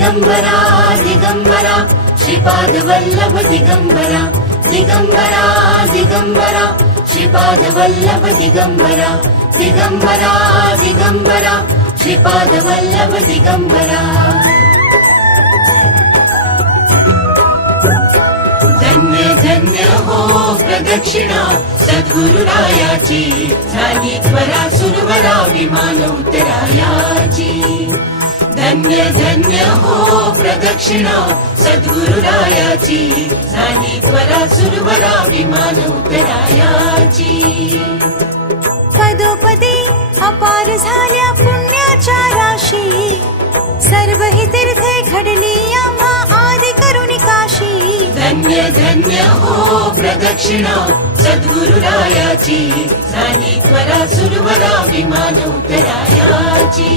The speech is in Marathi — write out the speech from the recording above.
दिगंबरा दिगंबरा श्रीपाद वल्लभ दिगंबरा दिगंबरा दिगंबरा श्रीपाद वल्लभ दिगंबरा दिगंबरा दिगंबरा श्रीपाद वल्लभ दिगंबरा धन्य धन्य हो प्रदक्षिणा सद्गुरुरायाची झाली त्वरा सुरवरा विमान उतरायाची धन्य धन्य हो प्रदक्षिणा सद्गुरुरायाची झाली त्वरा सुरवरा विमान उतरायाची पदोपदी अपार झाल्या पुण्याच्या राशी सर्व ही तीर्थे घडली आम्हा आदि करुणी काशी धन्य धन्य हो प्रदक्षिणा सद्गुरुरायाची झाली त्वरा सुरवरा विमान उतरायाची